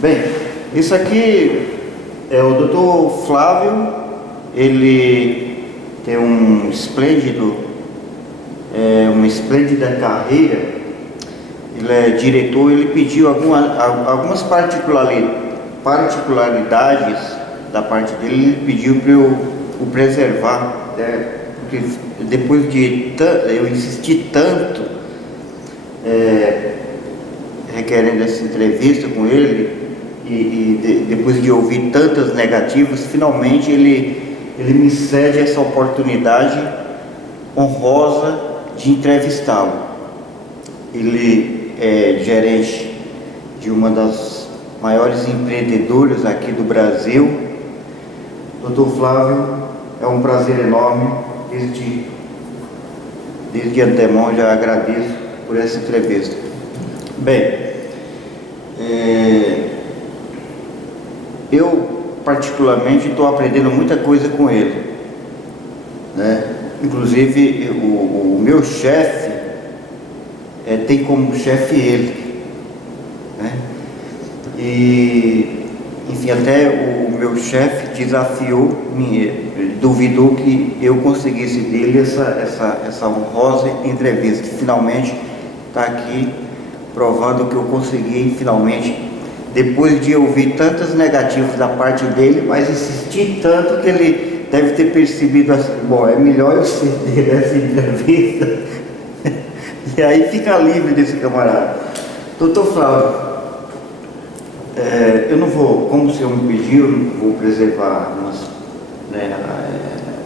Bem, isso aqui é o Dr. Flávio. Ele tem uma esplêndida carreira. Ele é diretor. Ele pediu algumas particularidades da parte dele. Ele pediu para eu o preservar, porque depois de eu insistir tanto requerendo essa entrevista com ele, e depois de ouvir tantas negativas, finalmente ele me cede essa oportunidade honrosa de entrevistá-lo. Ele é gerente de uma das maiores empreendedoras aqui do Brasil. Dr. Flávio, é um prazer enorme. Desde antemão já agradeço por essa entrevista. Bem, eu particularmente estou aprendendo muita coisa com ele, né? Inclusive o meu chefe tem como chefe ele, né? E enfim, até o meu chefe desafiou, duvidou que eu conseguisse dele essa honrosa entrevista. Finalmente está aqui provando que eu consegui, finalmente, depois de ouvir tantas negativas da parte dele, mas insistir tanto que ele deve ter percebido assim: bom, é melhor eu ceder essa entrevista e aí fica livre desse camarada. Doutor Flávio, eu não vou, como o senhor me pediu, eu não vou preservar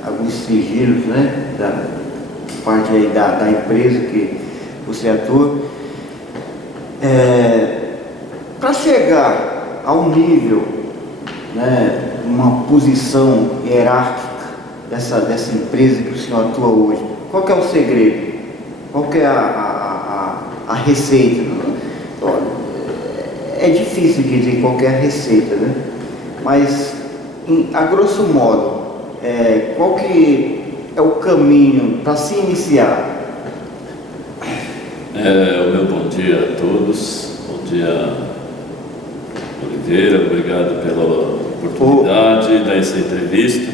alguns sigilos, né, da parte aí da empresa que você atua. Para chegar ao nível, né, uma posição hierárquica dessa empresa que o senhor atua hoje, qual que é o segredo? Qual que é a receita? É difícil dizer qual que é a receita, né? Mas, a grosso modo, qual que é o caminho para se iniciar? O meu bom dia a todos. Bom dia, Oliveira. Obrigado pela oportunidade dessa entrevista.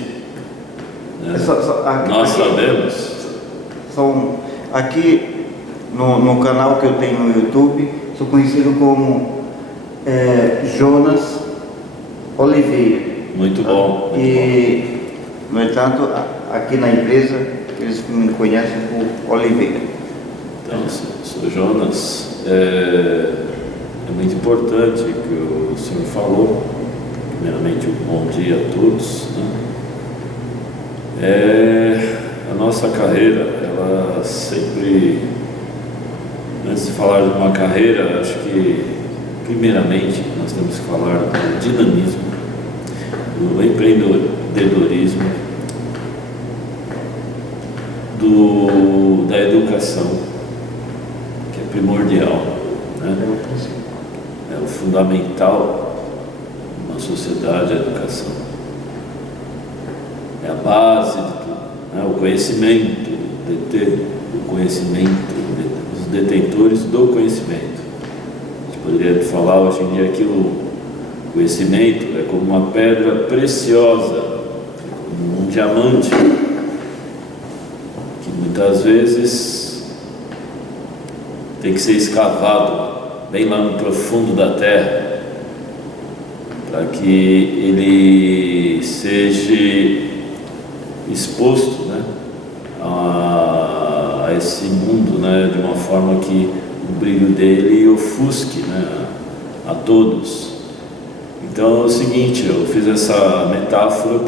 Nós sabemos. Aqui no canal que eu tenho no YouTube, sou conhecido como Jonas Oliveira. Muito bom. No entanto, aqui na empresa, eles me conhecem por Oliveira. Então, sou Jonas. É muito importante que o senhor falou. Primeiramente, um bom dia a todos, né? A nossa carreira, ela sempre, antes de falar de uma carreira, acho que primeiramente nós temos que falar do dinamismo, do empreendedorismo, da educação, que é primordial, né? É o fundamental numa sociedade, a educação. É a base de tudo, né? O conhecimento, os detentores do conhecimento. A gente poderia falar hoje em dia que o conhecimento é como uma pedra preciosa, como um diamante, que muitas vezes tem que ser escavado bem lá no profundo da terra, para que ele seja exposto, né, a esse mundo, né, de uma forma que o brilho dele ofusque, né, a todos. Então é o seguinte, eu fiz essa metáfora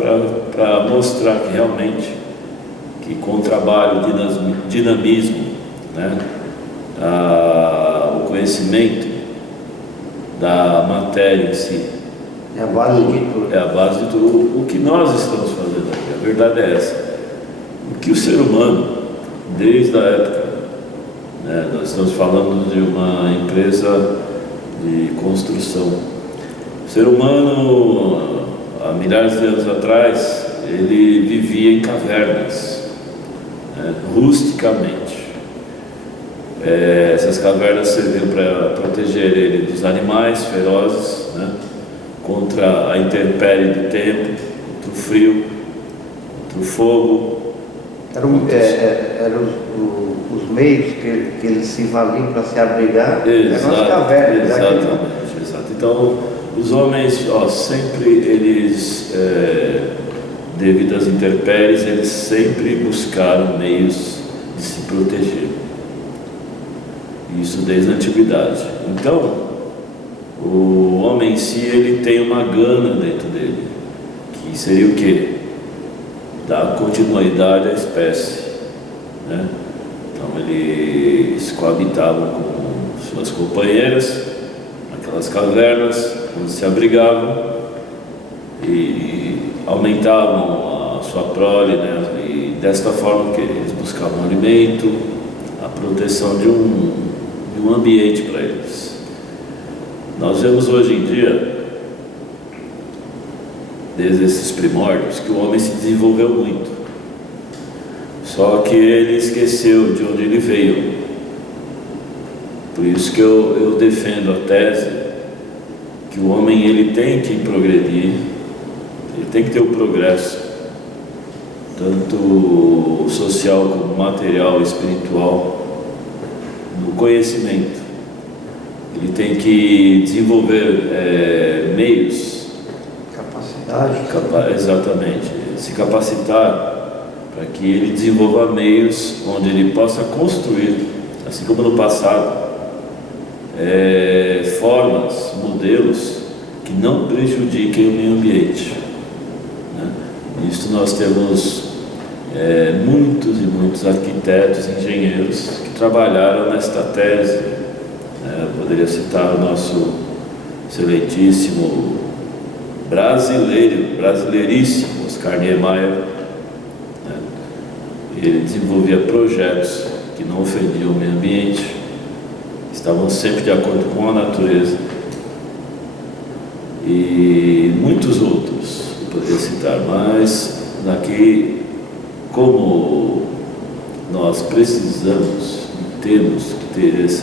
para mostrar que realmente, que com o trabalho, dinamismo, né, o conhecimento da matéria em si, é a base de tudo. É a base de tudo. O que nós estamos fazendo aqui, a verdade é essa. O que o ser humano, desde a época, né, nós estamos falando de uma empresa de construção. O ser humano, há milhares de anos atrás, ele vivia em cavernas, né, rusticamente. Essas cavernas serviam para proteger ele dos animais ferozes, né? contra a intempérie do tempo, contra o frio, contra o fogo. Eram os meios que eles se valiam para se abrigar, eram as cavernas. Exato. Então, os homens, sempre eles, devido às intempéries, eles sempre buscaram meios de se proteger. Isso desde a antiguidade. Então, o homem em si, ele tem uma gana dentro dele, que seria o quê? Dar continuidade à espécie, né? Então eles coabitavam com suas companheiras naquelas cavernas onde se abrigavam e aumentavam a sua prole, né? E desta forma que eles buscavam alimento, a proteção de um ambiente para eles. Nós vemos hoje em dia, desde esses primórdios, que o homem se desenvolveu muito, só que ele esqueceu de onde ele veio. Por isso que eu defendo a tese que o homem ele tem que progredir, ele tem que ter o progresso, tanto social como material e espiritual, no conhecimento. Ele tem que desenvolver meios, exatamente, se capacitar para que ele desenvolva meios onde ele possa construir, assim como no passado, formas, modelos que não prejudiquem o meio ambiente, né? Isto nós temos muitos e muitos arquitetos, engenheiros que trabalharam nesta tese, né? Eu poderia citar o nosso excelentíssimo brasileiríssimo Oscar Niemeyer, né? Ele desenvolvia projetos que não ofendiam o meio ambiente, estavam sempre de acordo com a natureza, e muitos outros eu poderia citar, mas daqui, como nós precisamos e temos que ter esse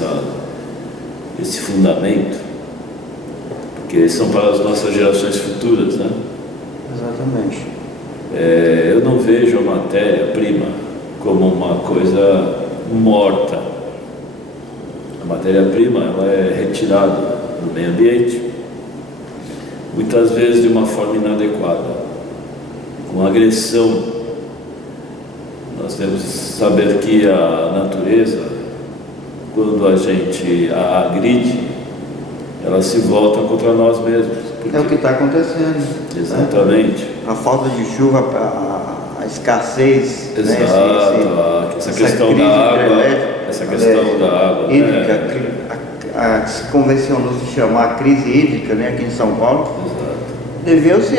fundamento, porque são para as nossas gerações futuras, né? Exatamente. Eu não vejo a matéria-prima como uma coisa morta. A matéria-prima ela é retirada do meio ambiente, muitas vezes de uma forma inadequada, com agressão. Nós temos que saber que a natureza, quando a gente a agride, ela se volta contra nós mesmos. É o que está acontecendo. Exatamente. Né? A falta de chuva, a escassez. Exato. Né? Essa questão da água. Essa questão da água. Hídrica, né? Se convencionou se chamar crise hídrica, né, aqui em São Paulo. Exato. Deveu-se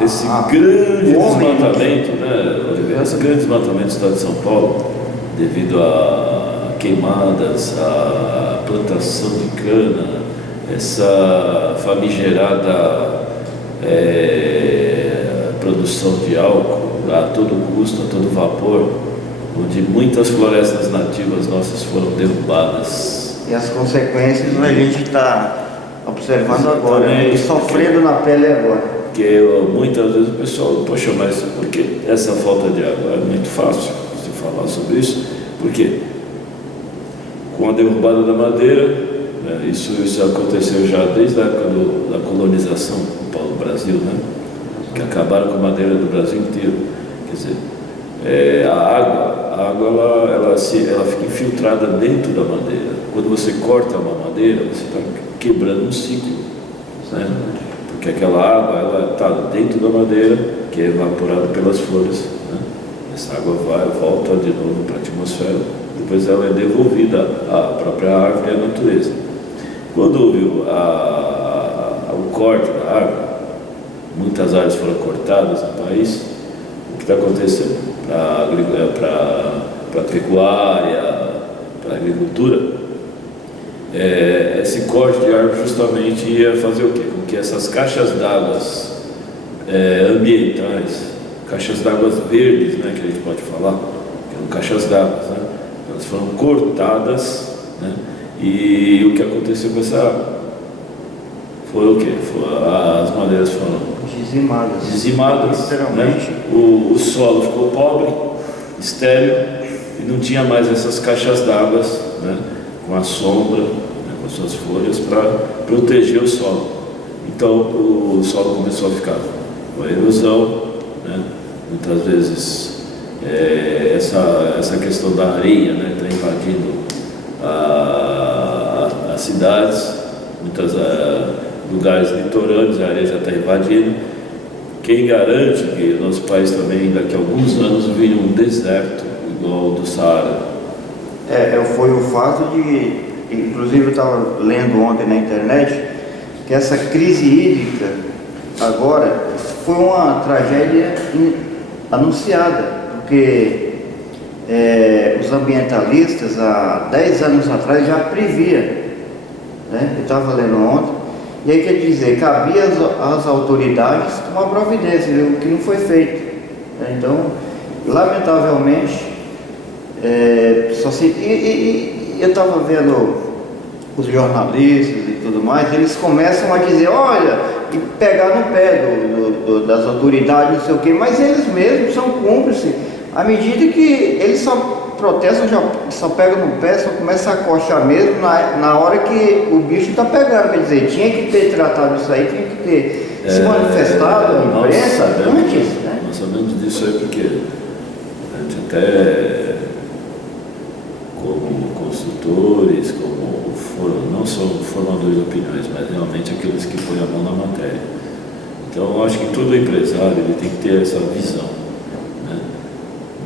esse grande desmatamento, né? Esse grande desmatamento do estado de São Paulo, devido a queimadas, a plantação de cana, essa famigerada produção de álcool a todo custo, a todo vapor, onde muitas florestas nativas nossas foram derrubadas. E as consequências a gente está observando. Exatamente. Agora, né? E sofrendo na pele agora. Porque muitas vezes o pessoal, poxa, mas por que essa falta de água? É muito fácil você falar sobre isso, porque com a derrubada da madeira, né, isso aconteceu já desde a época da colonização do Brasil, né, que acabaram com a madeira do Brasil inteiro. Quer dizer, a água ela fica infiltrada dentro da madeira. Quando você corta uma madeira, você está quebrando um ciclo, né? Porque aquela água ela está dentro da madeira, que é evaporada pelas folhas, né? Essa água volta de novo para a atmosfera, depois ela é devolvida à própria árvore e à natureza. Quando houve o corte da árvore, muitas árvores foram cortadas no país. O que está acontecendo para a pecuária, para a agricultura? Esse corte de árvore justamente ia fazer o quê? Com que essas caixas d'água ambientais, caixas d'água verdes, né, que a gente pode falar, que eram caixas d'água, né, elas foram cortadas, né, e o que aconteceu com essa água? foi o quê? As madeiras foram dizimadas, literalmente. Né? O solo ficou pobre, estéril, e não tinha mais essas caixas d'água, né? Com a sombra, né? Com as suas folhas, para proteger o solo. Então o solo começou a ficar com a erosão, né? Muitas vezes essa questão da areia, né? Está invadindo as cidades, muitos lugares litorâneos, a areia já está invadindo. Quem garante que o nosso país também, daqui a alguns anos, vire um deserto igual ao do Saara? Foi o fato de, inclusive eu estava lendo ontem na internet, que essa crise hídrica agora foi uma tragédia anunciada, porque os ambientalistas há 10 anos atrás já previam, né? Eu estava lendo ontem, e aí quer dizer, cabia às autoridades tomar providência, o que não foi feito, né? Então, lamentavelmente, eu estava vendo os jornalistas e tudo mais, eles começam a dizer, olha, e pegar no pé das autoridades, não sei o quê, mas eles mesmos são cúmplices, à medida que eles só protestam, só pegam no pé, só começam a coxar mesmo na hora que o bicho está pegando. Quer dizer, tinha que ter tratado isso aí, tinha que ter se manifestado a imprensa antes, né? Nós sabemos disso aí porque a gente até, como construtores, não são formadores de opiniões, mas realmente aqueles que põem a mão na matéria. Então eu acho que todo empresário ele tem que ter essa visão, né?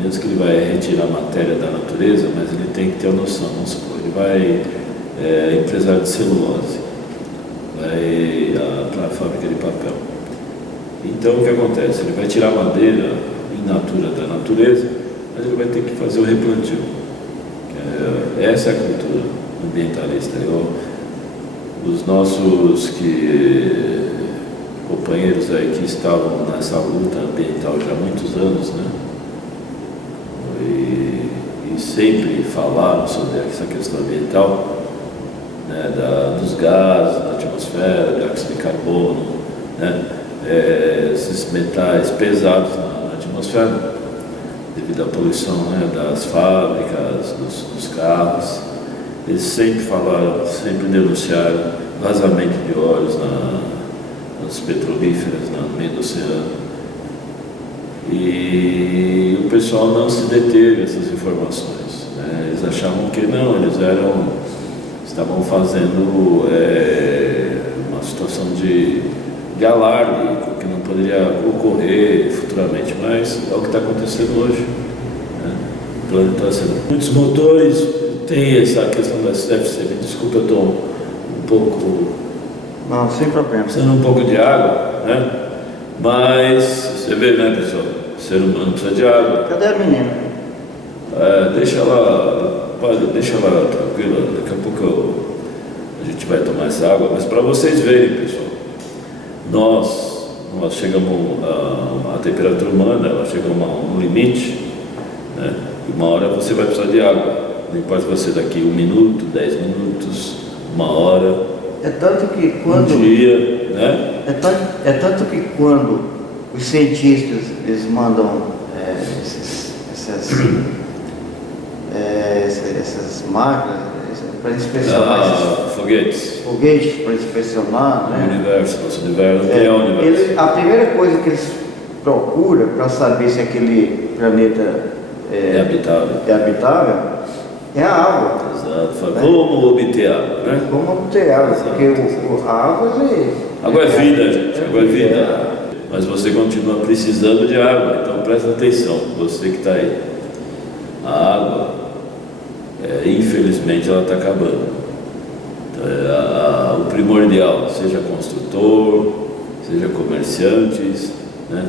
Mesmo que ele vai retirar a matéria da natureza, mas ele tem que ter a noção. Vamos supor, ele vai empresário de celulose, vai para a fábrica de papel. Então o que acontece? Ele vai tirar a madeira in natura da natureza, mas ele vai ter que fazer o replantio. Essa é a cultura ambientalista. Os nossos companheiros aí que estavam nessa luta ambiental já há muitos anos, né? E sempre falaram sobre essa questão ambiental, né? Dos gases na atmosfera, dióxido de carbono, né? Esses metais pesados na atmosfera, devido à poluição, né? Das fábricas, dos carros. Eles sempre falaram, sempre denunciaram vazamento de óleos nas petrolíferas, no meio do oceano. E o pessoal não se deteve a essas informações, né? Eles achavam que não, eles estavam fazendo uma situação de alarme, que não poderia ocorrer futuramente, mas é o que está acontecendo hoje, né? O planeta está sendo... Muitos motores tem essa questão da CFC, me desculpa, eu estou um pouco... Não, sem problema. Precisando um pouco de água, né? Mas, você vê, né, pessoal? O ser humano precisa de água. Cadê a menina? Deixa ela tranquila, daqui a pouco a gente vai tomar essa água. Mas para vocês verem, pessoal, nós chegamos a temperatura humana, ela chega a um limite, né? E uma hora você vai precisar de água. Não importa se você daqui 1 minuto, 10 minutos, 1 hora, É tanto que quando... um dia, né? É tanto que quando os cientistas eles mandam essas máquinas para inspecionar foguetes para inspecionar, né? nosso universo, é o universo. A primeira coisa que eles procuram para saber se aquele planeta É habitável é a água. Exato. Como obter água, né? Como obter água, porque a água Água é vida, gente. Água é vida. Mas você continua precisando de água, então presta atenção, você que está aí. A água, infelizmente, ela está acabando. Então, o primordial, seja construtor, seja comerciantes, né?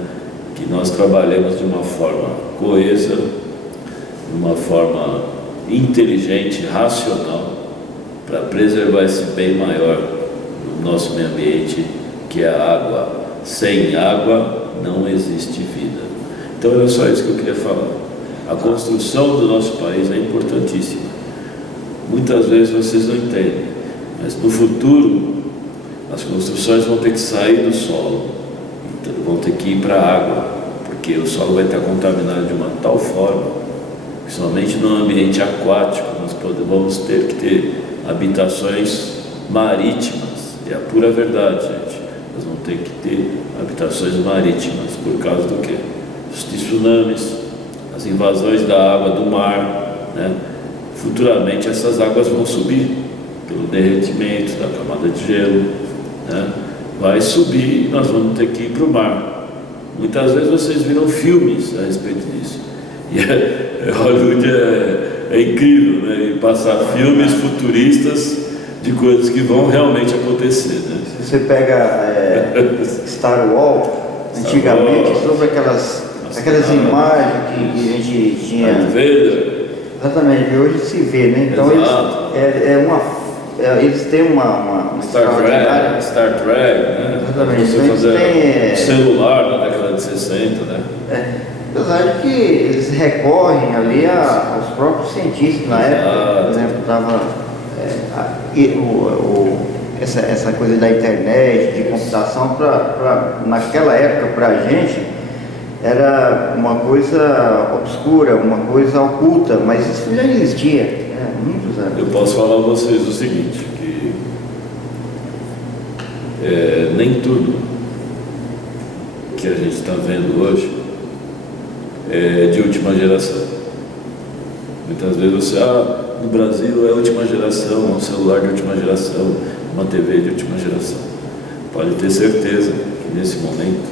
Que nós trabalhemos de uma forma coesa, de uma forma inteligente, racional, para preservar esse bem maior do nosso meio ambiente, que é a água. Sem água não existe vida. Então era só isso que eu queria falar. A construção do nosso país é importantíssima. Muitas vezes vocês não entendem, mas no futuro as construções vão ter que sair do solo, então vão ter que ir para a água, porque o solo vai estar contaminado de uma tal forma que somente no ambiente aquático nós vamos ter que ter habitações marítimas. É a pura verdade, gente. Nós vamos ter que ter habitações marítimas. Por causa do quê? Os tsunamis, as invasões da água do mar, né? Futuramente essas águas vão subir pelo derretimento da camada de gelo, né? Vai subir e nós vamos ter que ir para o mar. Muitas vezes vocês viram filmes a respeito disso. E Hollywood é incrível, né? E passar filmes futuristas de coisas que vão realmente acontecer, né? Se você pega Star Wars, antigamente, sobre aquelas imagens que a gente tinha. Exatamente, que hoje se vê, né? Então eles têm uma Star Trek, né? Exatamente. Você Então, fazer celular na década de 60, né? Apesar de que eles recorrem ali aos próprios cientistas na época, por exemplo, essa coisa da internet, de computação, naquela época para a gente era uma coisa obscura, uma coisa oculta, mas isso já existia há muitos anos. Eu posso falar a vocês o seguinte, que nem tudo que a gente está vendo hoje é de última geração. Muitas vezes você, no Brasil é a última geração, um celular de última geração, uma TV de última geração. Pode ter certeza que nesse momento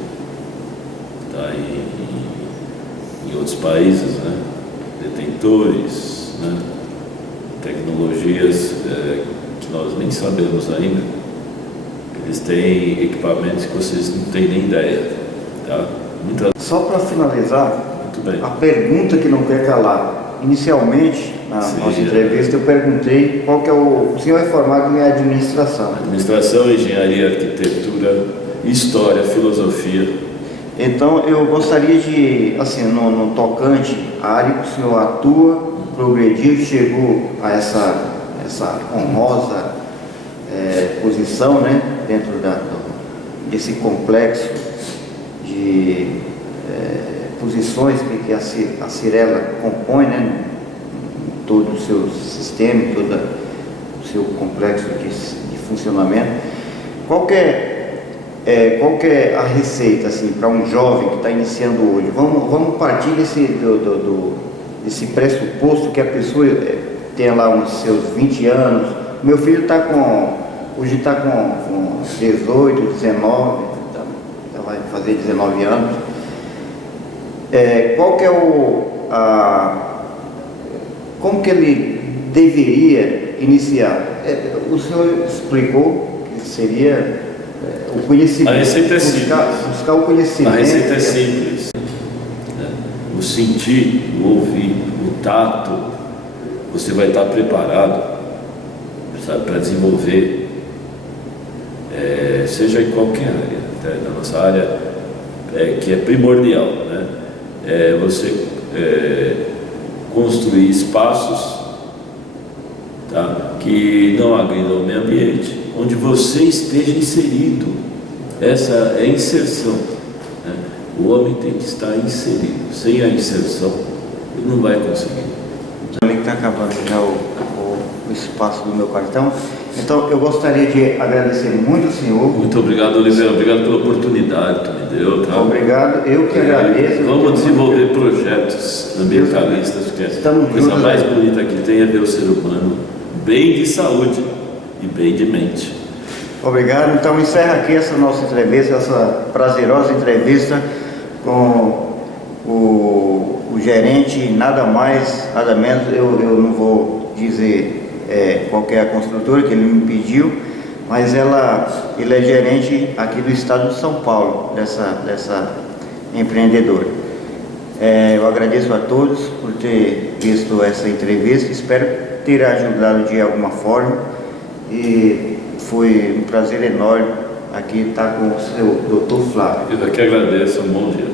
está em outros países, né? Detentores, né? Tecnologias que nós nem sabemos ainda. Eles têm equipamentos que vocês não têm nem ideia, tá? Só para finalizar, a pergunta que não quer calar. Inicialmente, na nossa entrevista, eu perguntei qual que é o senhor é formado em administração. Administração, engenharia, arquitetura, história, filosofia. Então, eu gostaria de, assim, no tocante à área que o senhor atua, progrediu, chegou a essa honrosa posição, né, dentro desse complexo de posições que a Cyrela compõe, né, em todo o seu sistema, em todo o seu complexo de funcionamento. Qual que é a receita assim, para um jovem que está iniciando hoje? Vamos partir desse pressuposto que a pessoa tenha lá uns seus 20 anos. Meu filho hoje está com 18, 19, já vai fazer 19 anos. Qual que é como que ele deveria iniciar? O senhor explicou que seria o conhecimento. A receita é simples. Buscar o conhecimento. A receita é simples. O sentir, o ouvir, o tato, você vai estar preparado, sabe, para desenvolver, seja em qualquer área, até na nossa área, que é primordial, né? Você construir espaços, tá, que não agridam o meio ambiente, onde você esteja inserido. Essa é a inserção, né? O homem tem que estar inserido. Sem a inserção, ele não vai conseguir. Também está acabando já o espaço do meu cartão. Então, eu gostaria de agradecer muito ao senhor. Muito obrigado, Oliveira. Obrigado pela oportunidade que tu me deu. Tá? Obrigado, eu que agradeço. Vamos desenvolver projetos ambientalistas, porque a coisa mais bonita que tem é ver o ser humano bem de saúde e bem de mente. Obrigado. Então, encerra aqui essa nossa entrevista, essa prazerosa entrevista com o gerente, nada mais, nada menos. Eu não vou dizer qual que é a construtora que ele me pediu, mas ele é gerente aqui do estado de São Paulo, dessa empreendedora. Eu agradeço a todos por ter visto essa entrevista, espero ter ajudado de alguma forma, e foi um prazer enorme aqui estar com o seu Dr. Flávio. Eu que agradeço, um bom dia.